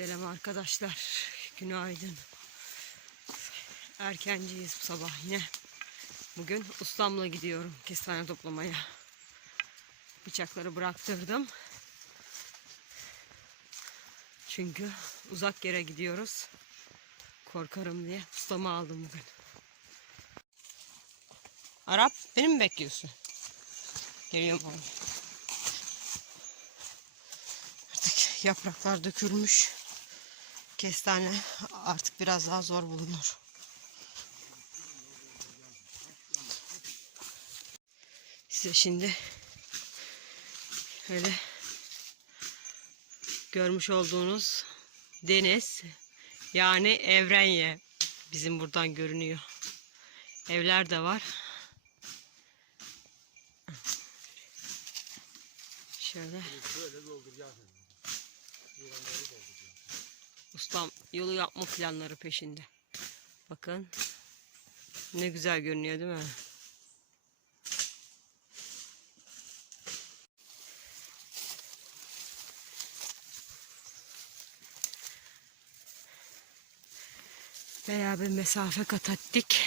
Selam arkadaşlar. Günaydın. Erkenciyiz bu sabah yine. Bugün ustamla gidiyorum kestane toplamaya. Bıçakları bıraktırdım. Çünkü uzak yere gidiyoruz. Korkarım diye ustamı aldım bugün. Arap beni mi bekliyorsun? Geliyorum. Artık yapraklar dökülmüş. Kestane artık biraz daha zor bulunur. Size şimdi öyle görmüş olduğunuz deniz yani Evrenye bizim buradan görünüyor. Evler de var. Şöyle. Ustam yolu yapma planları peşinde. Bakın. Ne güzel görünüyor değil mi? Bayağı bir mesafe kat ettik.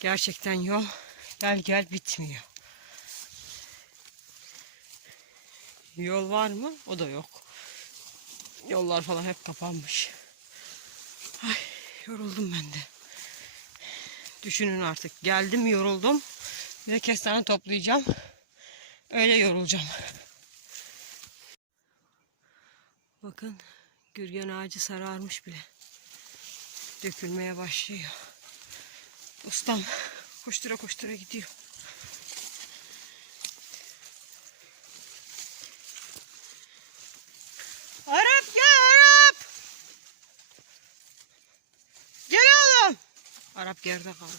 Gerçekten yol gel gel bitmiyor. Yol var mı? O da yok. Yollar falan hep kapanmış. Ay yoruldum ben de. Düşünün artık. Geldim yoruldum. Bir de kestane toplayacağım. Öyle yorulacağım. Bakın gürgen ağacı sararmış bile. Dökülmeye başlıyor. Ustam koştura koştura gidiyor. Arap gel Arap. Gel oğlum. Arap geride kaldı.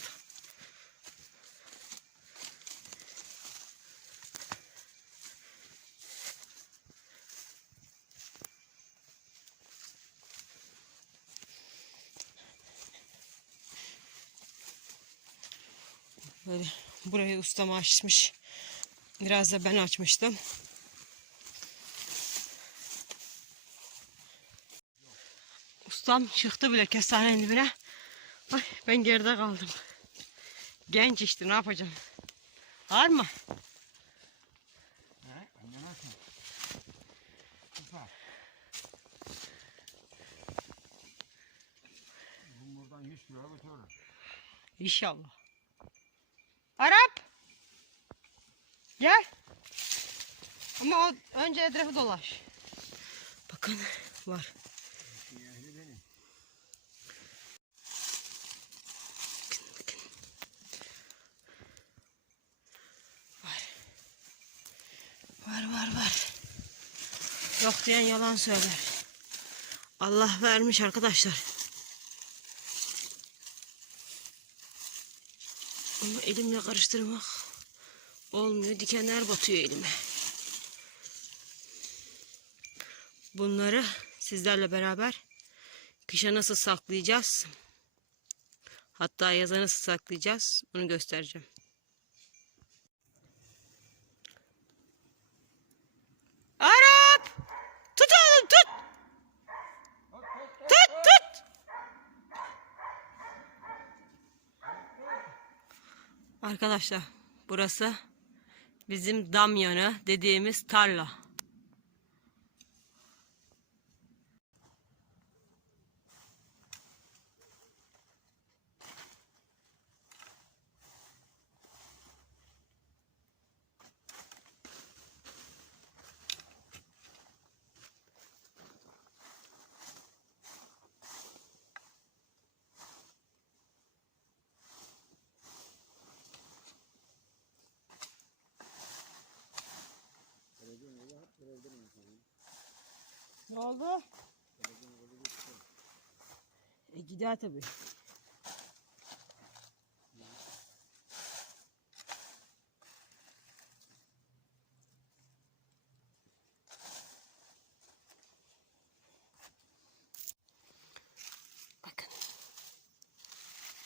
Böyle burayı ustam açmış. Biraz da ben açmıştım. Ustam çıktı bile kestanenin dibine. Ay ben geride kaldım. Genç işte ne yapacağım? Var mı? Ne? Anlamazsın. Kupa. Bu buradan 100 kilo götürür. İnşallah. Arap. Gel. Ama o önce etrafı dolaş. Bakın var. Var var var. Yok diyen yalan söyler. Allah vermiş arkadaşlar. Ama elimle karıştırmak olmuyor. Dikenler batıyor elime. Bunları sizlerle beraber kışa nasıl saklayacağız? Hatta yaza nasıl saklayacağız? Onu göstereceğim. Arkadaşlar burası bizim dam yanı dediğimiz tarla. Ne oldu? E gider tabii.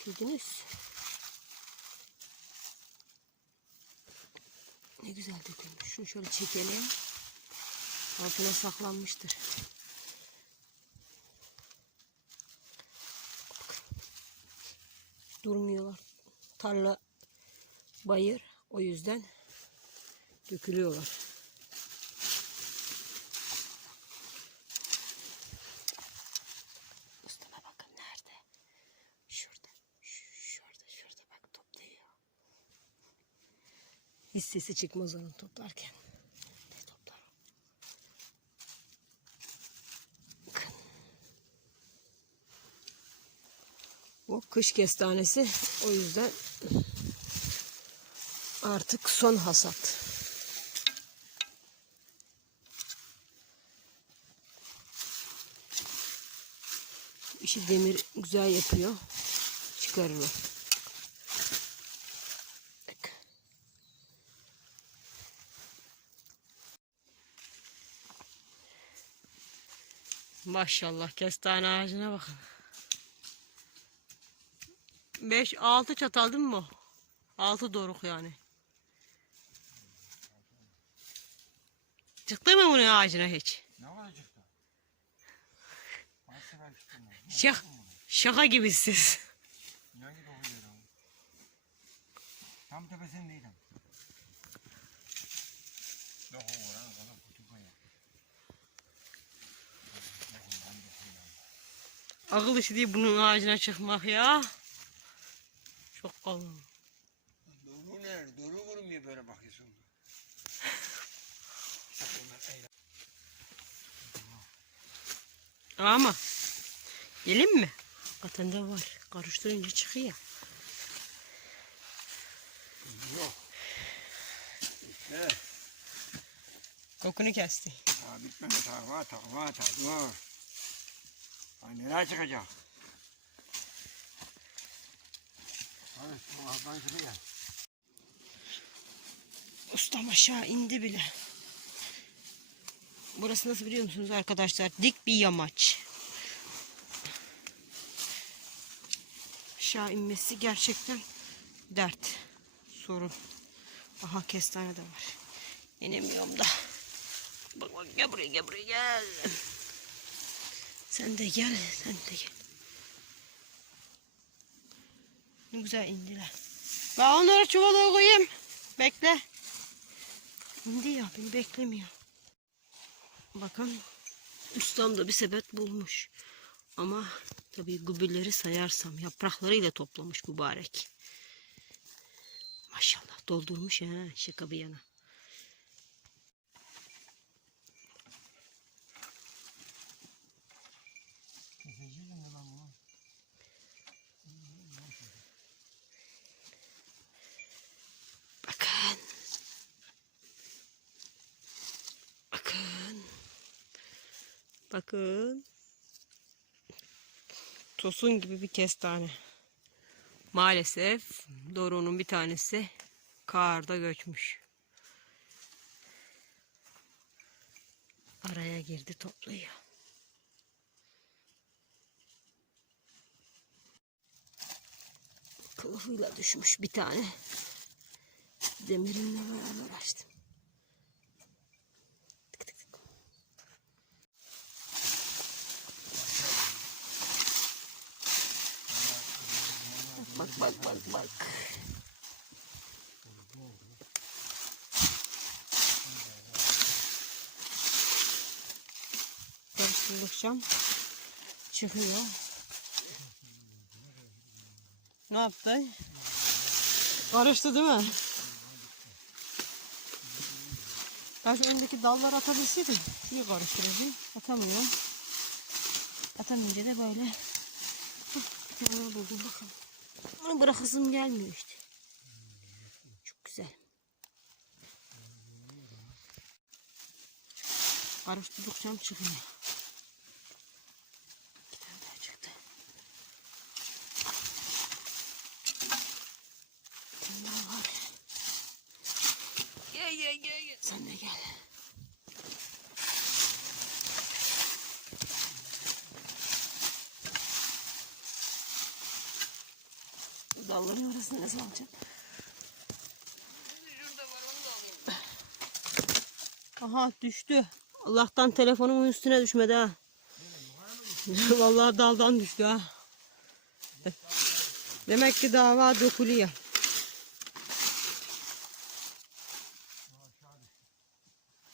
Gördünüz. Ne güzel dökülmüş. Şunu şöyle çekelim altına saklanmıştır. Durmuyorlar. Tarla bayır o yüzden dökülüyorlar. hissesi çıkmaz onun toplarken. Kış kestanesi. O yüzden artık son hasat. İşi demir güzel yapıyor. Çıkarır o. Maşallah kestane ağacına bakın. 5 6 çatal değil mi bu? 6 doruk yani. Çıktı mı bunun ağacına hiç? Ne kadar çıktı? Şak şaka gibisiz. Hangi dokunuyor ama? Tam tepesindeydim. Doku oran kadar kutu koyar. Dokundan dokunuyor. Akıl işi değil bunun ağacına çıkmak ya. Kalın. Doğru nerede? Doğru vurmuyor böyle bakıyorsun. Ama gelin mi? De var. Karıştırınca çıkıyor. Yok. İşte. Kokunu kesti. Daha bitmedi. Daha var. Daha neler çıkacak? Hadi şu alttan şuraya. Ustam aşağı indi bile. Burası nasıl biliyor musunuz arkadaşlar? Dik bir yamaç. Aşağı inmesi gerçekten dert. Sorun. Aha kestane de var. İnemiyorum da. Bak bak gel buraya gel buraya gel. Sen de gel. Sen de gel. Ne güzel indiler. Ben onları çuvala koyayım. Bekle. İndi ya beni beklemiyor. Bakın ustam da bir sebep bulmuş. Ama tabii gübreleri sayarsam yapraklarıyla toplamış mübarek. Maşallah doldurmuş ha şaka bir yana. Keseceğim mi ben bunu? Bakın. Bakın. Bakın. Tosun gibi bir kestane. Maalesef Doru'nun bir tanesi karda göçmüş. Araya girdi topluyor. Kılıfıyla düşmüş bir tane. Demirimle beraber açtım. Tık tık tık. Bak bak bak. Karıştırdıkça çıkıyor. Ne yaptı? Karıştı değil mi? Ben öndeki dalları atabilseydim iyi karıştırırdım. Atamıyorum. Atamayınca da böyle Hıh, buldum bakalım. Bırakasım gelmiyor işte. Çok güzel. Karıştırdıkça çıkıyor. İki tane daha çıktı. Bir tane daha var. Gel gel gel gel. Sen de gel. Nasıl alacağım? Aha düştü. Allah'tan telefonumun üstüne düşmedi ha. Vallahi daldan düştü ha. Demek ki dava dökülüyor.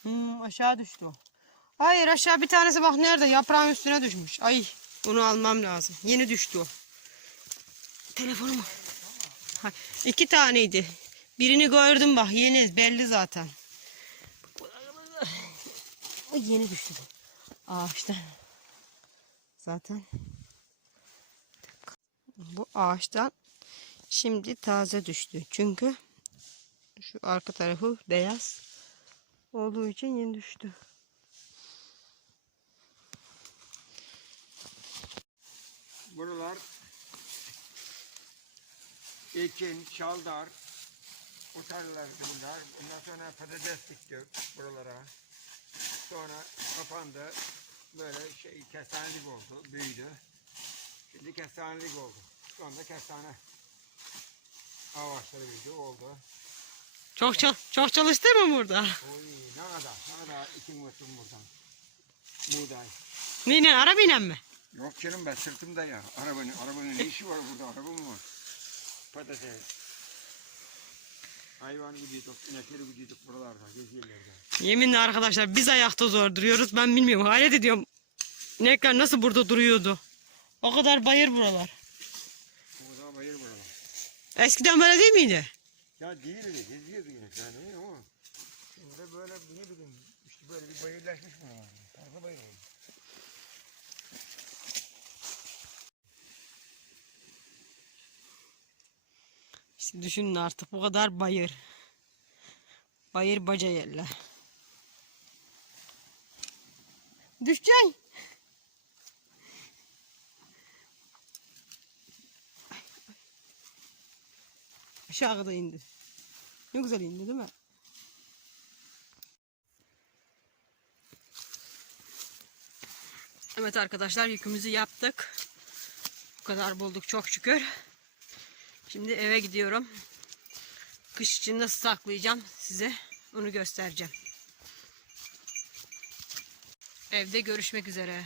Hmm, aşağı düştü. Hayır aşağı bir tanesi bak nerede yaprağın üstüne düşmüş. Ay onu almam lazım. Yeni düştü o. Telefonum. İki taneydi. Birini gördüm bak yeni belli zaten. Yeni düştü. Ağaçtan. Zaten. Bu ağaçtan şimdi taze düştü. Çünkü şu arka tarafı beyaz olduğu için yeni düştü. Buralar ekin, şaldar, o tarlalar bunlar. Ondan sonra patates diktik buralara. Sonra kapandı. Böyle şey kestanelik oldu, büyüdü. Şimdi kestanelik oldu. Sonra kestane ağaçları büyüdü, oldu. Çok çok çok çalıştın mı burada? Oy ne kadar, ne kadar iki metre buradan. Buğday. Neyle arabayla mi? Yok canım ben sırtımda ya. Arabanın, arabanın ne işi var burada? Araba mı var? Patates. Hayvan gidiyorduk, inekleri gidiyorduk buralarda, geziyelerde. Yeminle arkadaşlar biz ayakta zor duruyoruz. Ben bilmiyorum. Hayret ediyorum. İnekler nasıl burada duruyordu? O kadar bayır buralar. O da bayır buralar. Eskiden böyle değil miydi? Ya değildi, geziyordu inekler ne o? Şimdi böyle ne bileyim, işte böyle bir bayırlaşmış buralar. Fazla bayır oldu. Düşünün artık bu kadar bayır. Bayır baca yerler. Düşeceksin. Aşağıda indi. Ne güzel indi değil mi? Evet arkadaşlar yükümüzü yaptık. Bu kadar bulduk çok şükür. Şimdi eve gidiyorum. Kış için nasıl saklayacağım size onu göstereceğim. Evde görüşmek üzere.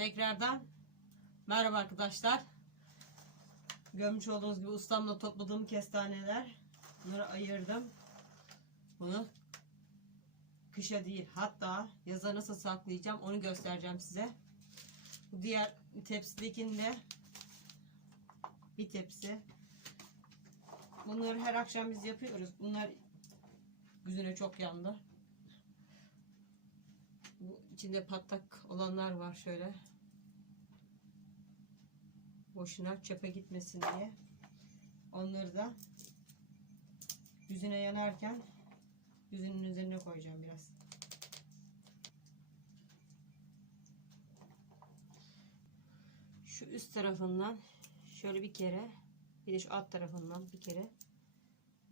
Tekrardan merhaba arkadaşlar. Görmüş olduğunuz gibi ustamla topladığım kestaneler. Bunları ayırdım. Bunu kışa değil hatta yaza nasıl saklayacağım onu göstereceğim size. Bu diğer tepsidekinde bir tepsi. Bunları her akşam biz yapıyoruz. Bunlar güzüne çok yandı. Bu içinde patlak olanlar var şöyle. Boşuna çöpe gitmesin diye. Onları da yüzüne yanarken yüzünün üzerine koyacağım biraz. Şu üst tarafından şöyle bir kere bir de şu alt tarafından bir kere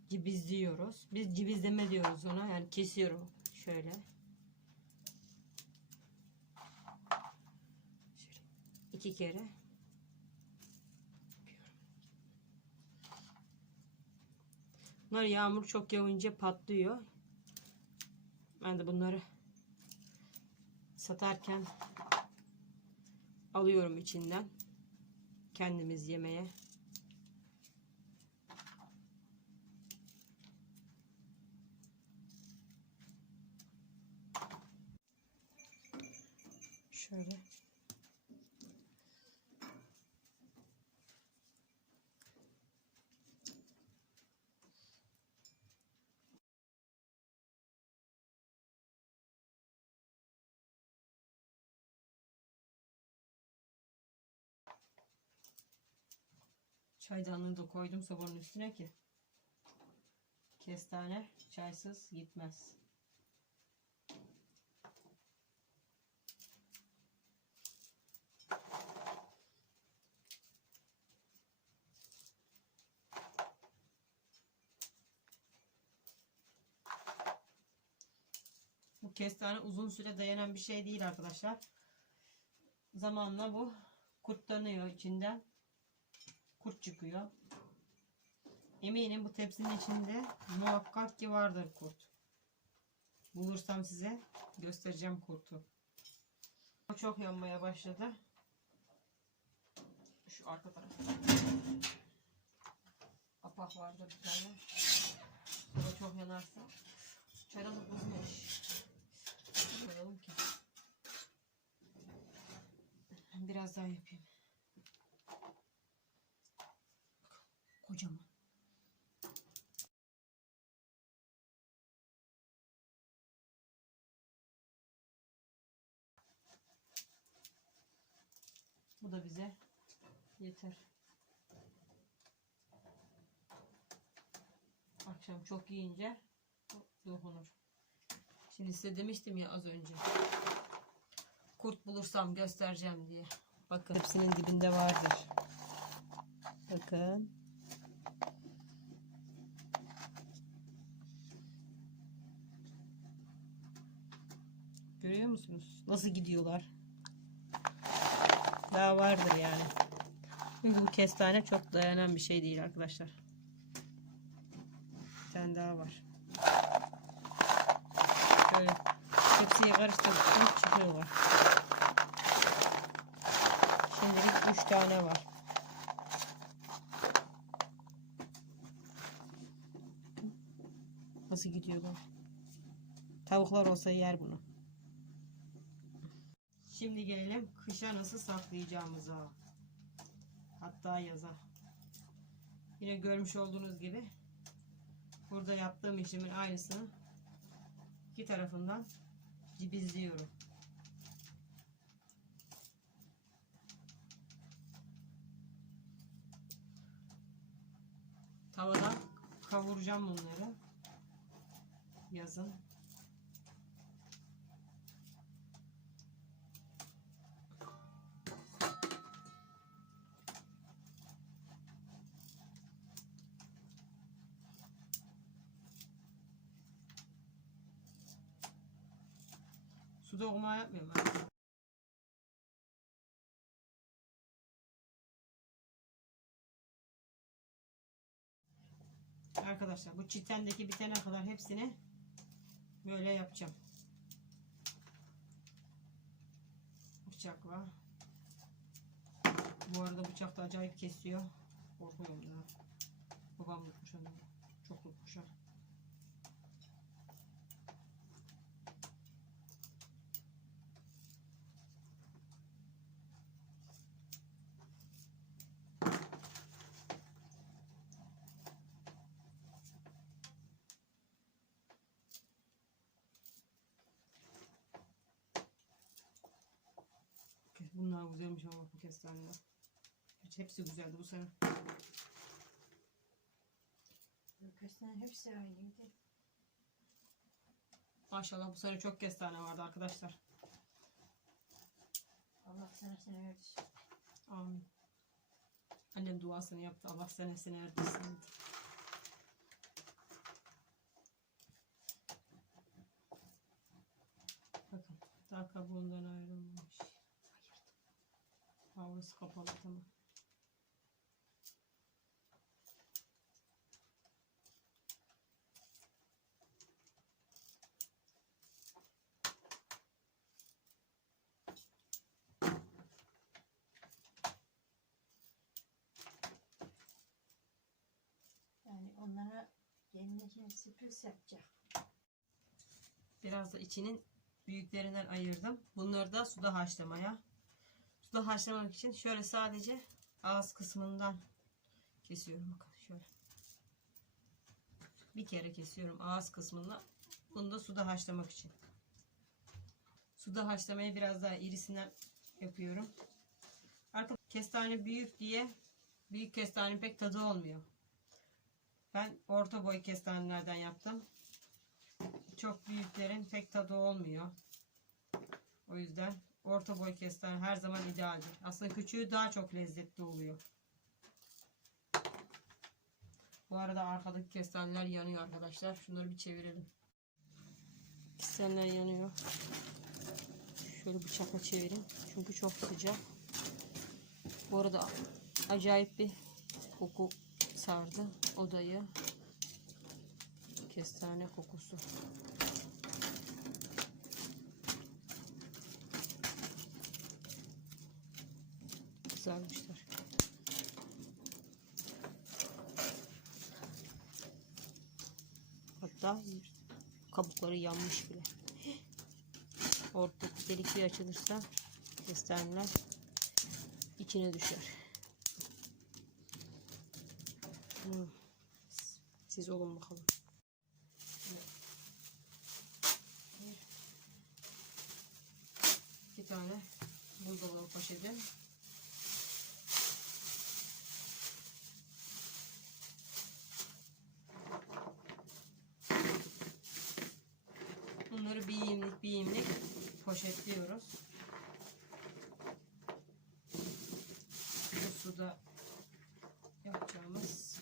cibizliyoruz. Biz cibizleme diyoruz ona. Yani kesiyorum şöyle. iki kere Bunlar yağmur çok yağınca patlıyor. Ben de bunları satarken alıyorum içinden. Kendimiz yemeye. Şöyle. Çaydanlığı da koydum sobanın üstüne ki kestane çaysız gitmez. Bu kestane uzun süre dayanan bir şey değil arkadaşlar. Zamanla bu kurtlanıyor içinden. Kurt çıkıyor. Eminim bu tepsinin içinde muhakkak ki vardır kurt. Bulursam size göstereceğim kurtu. O çok yanmaya başladı. Şu arka tarafta. Kapak vardı bir tane. O çok yanarsa. Çaydanlık bozulmuş. Koyalım ki. Biraz daha yapayım. Kocaman. Bu da bize yeter. Akşam çok yiyince dokunur. Şimdi size demiştim ya az önce. Kurt bulursam göstereceğim diye. Bakın hepsinin dibinde vardır. Bakın. Görüyor musunuz? Nasıl gidiyorlar? Daha vardır yani. Çünkü bu kestane çok dayanan bir şey değil arkadaşlar. Bir tane daha var. Şöyle hepsini karıştırdıktan çıkıyorlar. Şimdilik 3 tane var. Nasıl gidiyorlar? Tavuklar olsa yer bunu. Şimdi gelelim kışa nasıl saklayacağımıza. Hatta yaza. Yine görmüş olduğunuz gibi burada yaptığım işlemin aynısını iki tarafından cibizliyorum. Tavada kavuracağım bunları. Yazın. Suda okuma yapmıyorum ben. Arkadaşlar bu çitendeki bitene kadar hepsini böyle yapacağım. Bıçakla. Bu arada bıçak da acayip kesiyor. Korkuyorum ya. Babam tutmuş onu. Çok tutmuş ha. Bunlar güzelmiş ama bu kestaneler. Hepsi güzeldi bu sene. Kestane hepsi aynıydı. Maşallah bu sene çok kestane vardı arkadaşlar. Allah senesini versin. Amin. Annem duasını yaptı. Allah senesini erdirsin. Bakın daha kabuğundan ayrılmamış. Havlusu kapalı tamam. Yani onlara için sürpriz yapacak. Biraz da içinin büyüklerinden ayırdım. Bunları da suda haşlamaya. Suda haşlamak için şöyle sadece ağız kısmından kesiyorum. Bakın şöyle. Bir kere kesiyorum ağız kısmından. Bunu da suda haşlamak için. Suda haşlamayı biraz daha irisinden yapıyorum. Arka kestane büyük diye büyük kestane pek tadı olmuyor. Ben orta boy kestanelerden yaptım çok büyüklerin pek tadı olmuyor. O yüzden orta boy kestane her zaman idealdir. Aslında küçüğü daha çok lezzetli oluyor. Bu arada arkadaki kestaneler yanıyor arkadaşlar. Şunları bir çevirelim. Pistenler yanıyor. Şöyle bıçakla çevireyim. Çünkü çok sıcak. Bu arada acayip bir koku sardı odayı. Kestane kokusu. Hatta kabukları yanmış bile. Ortadaki delik bir açılırsa kestaneler içine düşer. Hmm. Siz olun bakalım. Bir, iki tane buzdolabı poşeti. Bunları bir yiyimlik bir yiyimlik poşetliyoruz. Bu suda yapacağımız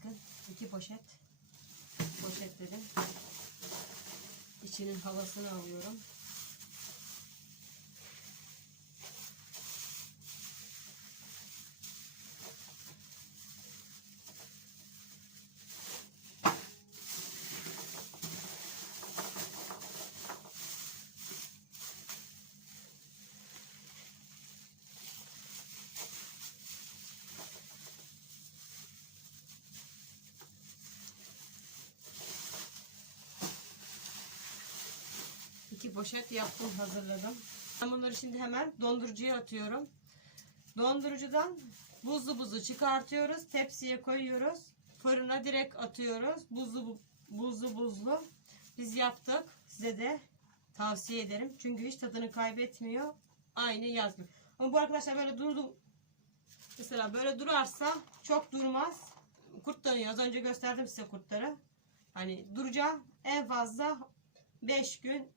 bakın iki poşet poşetledim. İçinin havasını alıyorum. İki poşet yaptım hazırladım. Ben bunları şimdi hemen dondurucuya atıyorum. Dondurucudan buzlu buzu çıkartıyoruz. Tepsiye koyuyoruz. Fırına direkt atıyoruz. Buzlu bu- buzlu buzlu. Biz yaptık. Size de tavsiye ederim. Çünkü hiç tadını kaybetmiyor. Aynı yaz. Ama bu arkadaşlar böyle durdu. Mesela böyle durarsa çok durmaz. Kurtlanıyor. Az önce gösterdim size kurtları. Hani duracak en fazla 5 gün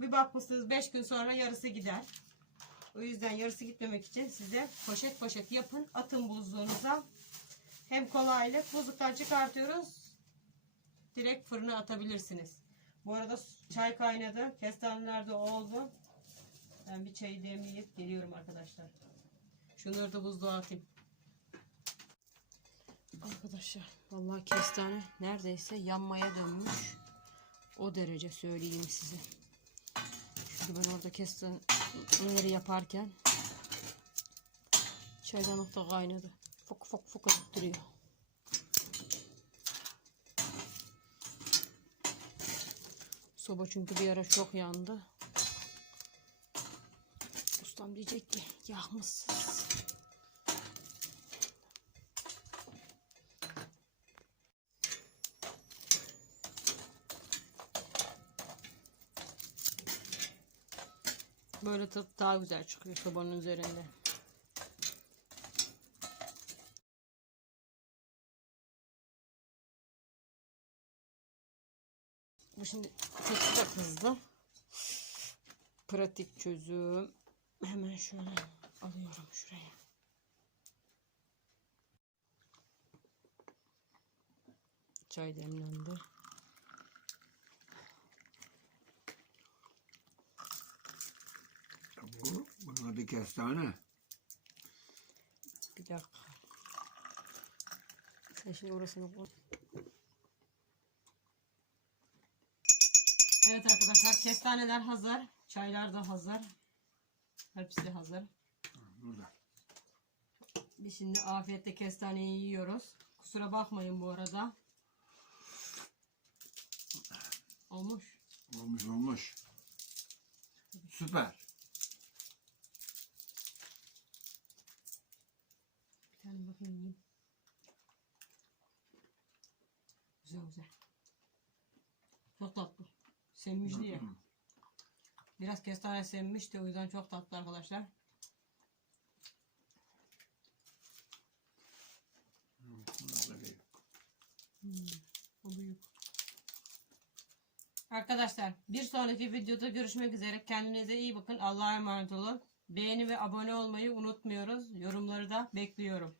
bir bakmışsınız 5 gün sonra yarısı gider. O yüzden yarısı gitmemek için size poşet poşet yapın. Atın buzluğunuza. Hem kolaylık. Buzluktan çıkartıyoruz. Direkt fırına atabilirsiniz. Bu arada çay kaynadı. Kestaneler de oldu. Ben bir çayı demleyip geliyorum arkadaşlar. Şunları da buzluğa atayım. Arkadaşlar vallahi kestane neredeyse yanmaya dönmüş. O derece söyleyeyim size. Çünkü ben orada kestaneleri yaparken çaydanlık da kaynadı. Fok fok fok atıp duruyor. Soba çünkü bir ara çok yandı. Ustam diyecek ki yakmışsınız. Tat daha güzel çıkıyor sobanın üzerinde. Bu şimdi tepsi de hızlı. Pratik çözüm. Hemen şöyle alıyorum şuraya. Çay demlendi. Bu, bunun adı kestane. Bir dakika. Sen şimdi orasını koy. Evet arkadaşlar kestaneler hazır. Çaylar da hazır. Hepsi hazır. Burada. Biz şimdi afiyetle kestaneyi yiyoruz. Kusura bakmayın bu arada. Olmuş. Olmuş olmuş. Süper. Bir tane bakayım yiyeyim. Güzel güzel. Çok tatlı. Semmişli ya. Biraz kestane semmişti o yüzden çok tatlı arkadaşlar. O büyük. Arkadaşlar bir sonraki videoda görüşmek üzere. Kendinize iyi bakın. Allah'a emanet olun. Beğeni ve abone olmayı unutmuyoruz. Yorumları da bekliyorum.